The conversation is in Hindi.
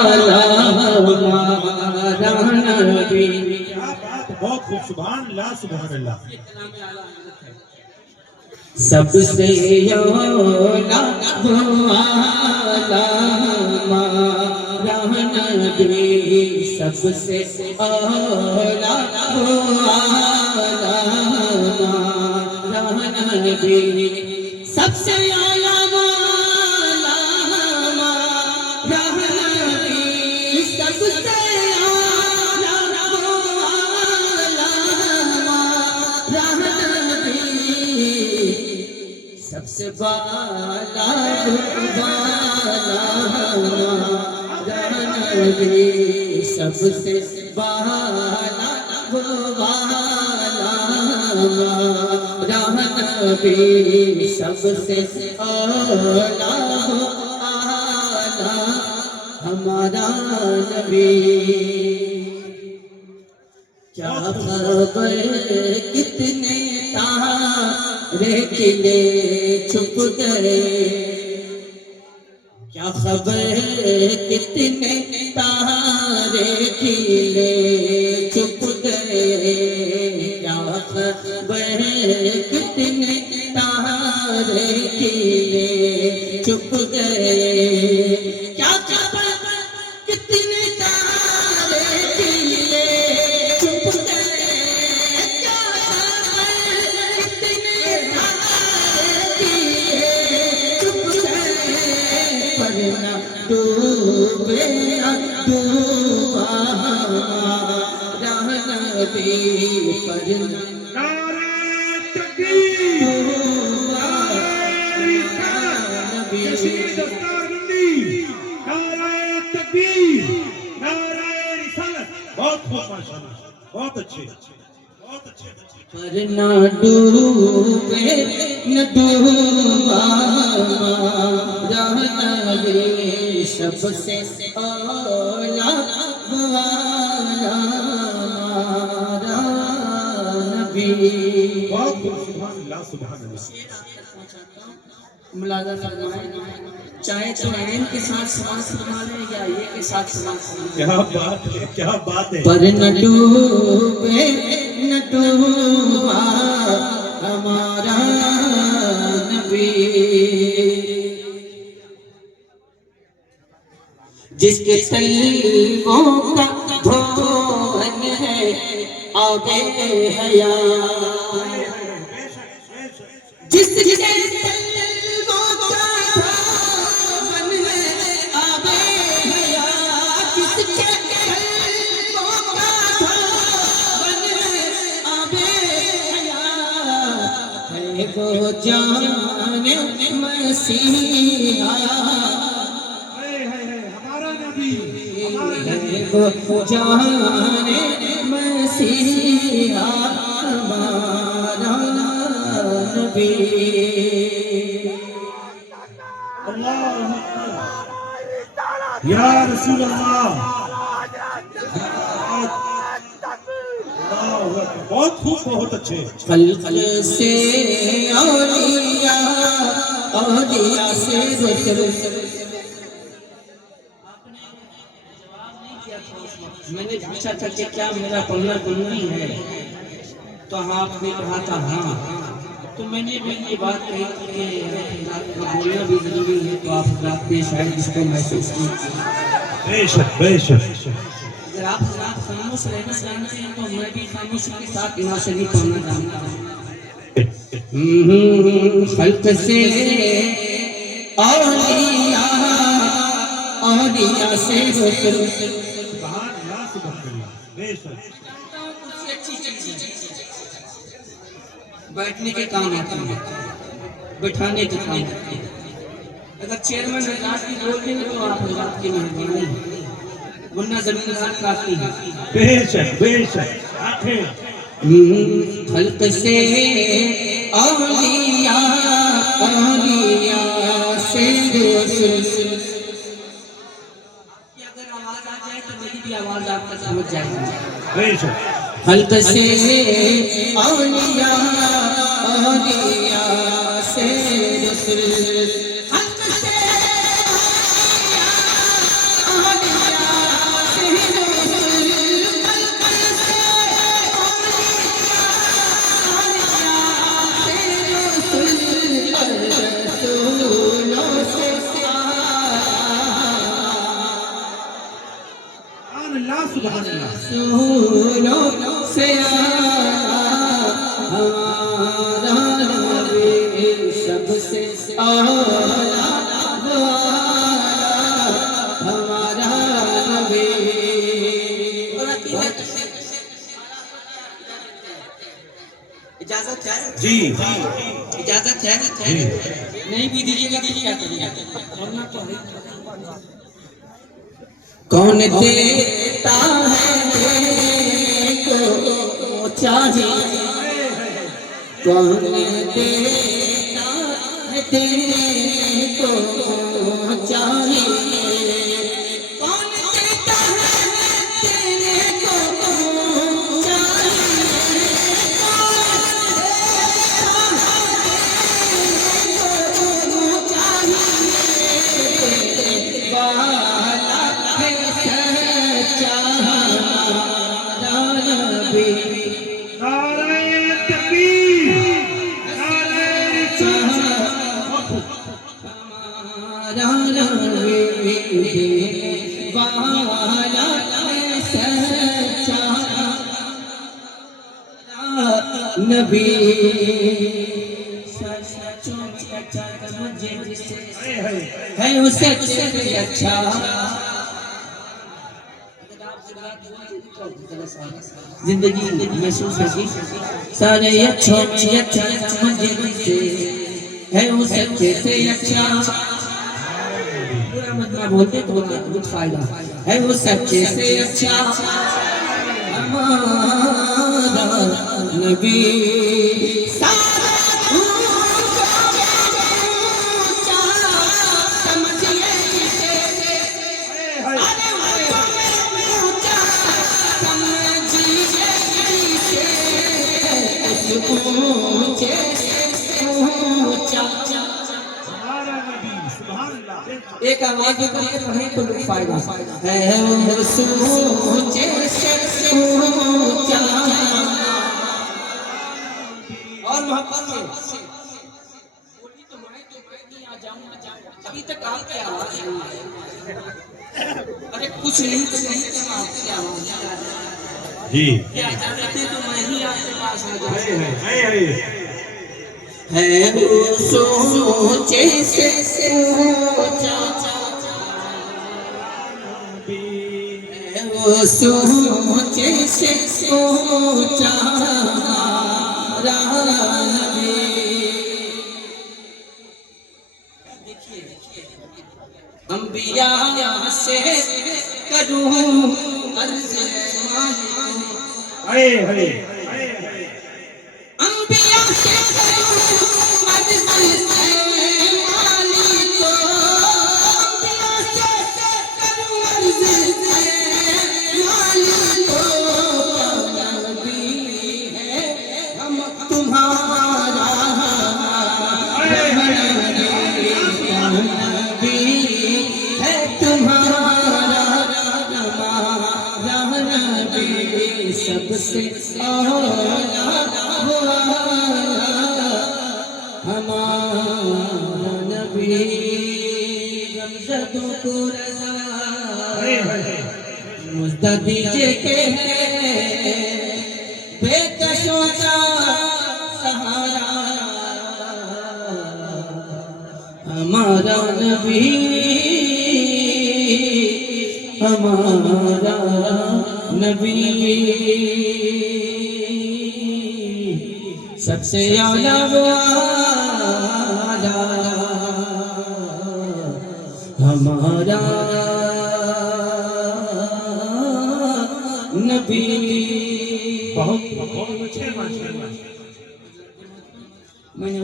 हमारा नबी। क्या बात, बहुत खूब, सुभान अल्लाह सुभान अल्लाह। सबसे औला वाला हमारा नबी, सबसे औला वाला हमारा नबी, सबसे औला वाला हमारा नबी, सबसे औला वाला हमारा नबी, सबसे बाला हमारा नबी, सबसे बाला हमारा नबी, सबसे आला हमारा नबी। क्या खबर कितने तारे खिले छुप गए, क्या खबर कितने तारे खिले छुप गए, क्या खबर कितने तारे खिले छुप गए, क्या खबर कितने तारे खिले छुप गए, क्या खबर कितने तारे खिले छुप गए, पर न डूबे न डूबा हमारा नबी, पर न नारे तकबीर, डूबा नारे रिसालत, नबी। जश्न दस्तारबंदी, नारे तकबीर, नारे रिसालत। बहुत खूब माशाअल्लाह, बहुत अच्छे, बहुत अच्छे। पर न डूबे न डूबा हमारा नबी, सबसे औला वाला हमारा नबी। बहुत खूब, सुभान अल्लाह सुभान अल्लाह। मुलाज़ा फरमाएं, चाहे तो ऐन के साथ सवाल संभाले या ये के साथ सवाल संभाले। क्या बात है, क्या बात है। पर न डूबे न डूबा हमारा नबी, जिसके तलवों का धोवन है आगे हयात, जिसके तलवों का धोवन है आगे हयात, जिसके तलवों का धोवन है आगे हयात, है वो जाने मसीहा, हमारा नबी, हमारा नबी। वो जाने मसीहा हमारा नबी। अल्लाह या रसूल अल्लाह, बहुत खूब, बहुत अच्छे। खल्क़ से औलिया, औलिया से रसूल। मैंने पूछा था कि क्या मेरा पढ़ना जरूरी है, तो आपने कहा था हाँ, तो मैंने भी ये बात कही थी कि रात को बोलना भी जरूरी है, तो आप रात में शायद इसको महसूस कीजिए। बेशक बेशक। अगर आप खामोश रहना जानते हैं तो मैं भी खामोशी के साथ यहाँ से नहीं पढ़ना जानता हूँ। खल्क़ से औलिया, औलिया से रसूल। सुभान अल्लाह सुभान अल्लाह। बेशक। बैठने के काम आते हैं, बैठाने के काम आते हैं। अगर चेयरमैन हजरात की बोल देंगे तो आप हजरात की मेहरबानी, वरना जमींदार काफी है। बेशक बेशक। आखिर खल्क़ से औलिया, औलिया से रसूल। अगर आवाज आ जाए तो मेरी भी आवाज आपका समझ जाएगी। बेशक। खल्क़ से औलिया, औलिया से रसूल। खल्क़ से औलिया, औलिया सुभान रसूलों से हमारा नबी सबसे आला हमारा नबी। इजाजत है जी इजाजत है जी नहीं भी दीजिएगा दीजिएगा वरना तो है। कौन देता है को चाहिए कौन देता है को चाहिए कौन देता है को नारायण तकबीर नारायण नबी है उसे अच्छा जिंदगी महसूस होगी सारे अच्छों में अच्छा समझे है वो सच्चे से अच्छा पूरा मतलब बोलते तो कुछ फायदा है वो सच्चे से अच्छा हमारा नबी एक आवाज में करके पढ़े तो लोग फायदा है वो सोचे से ऊंचा और मोहब्बत में बोली तो मैं नहीं आ जाऊं अभी तक आपकी आवाज नहीं आई। अरे कुछ नहीं तो नहीं तो आपकी आवाज जी क्या चाहते तो मैं ही आपके पास आ जाऊं है वो सोचे से ऊंचा वो सोचे से ऊंचा अंबिया से करूं अर्ज़ अंबिया से सबसे आला हमारा नबी गमज़दों को रज़ा मुझदा दीजिए के बेकसों का सहारा हमारा नबी हमारा नबी सबसे आला वो आला हमारा नबी। बहुत अच्छे मैंने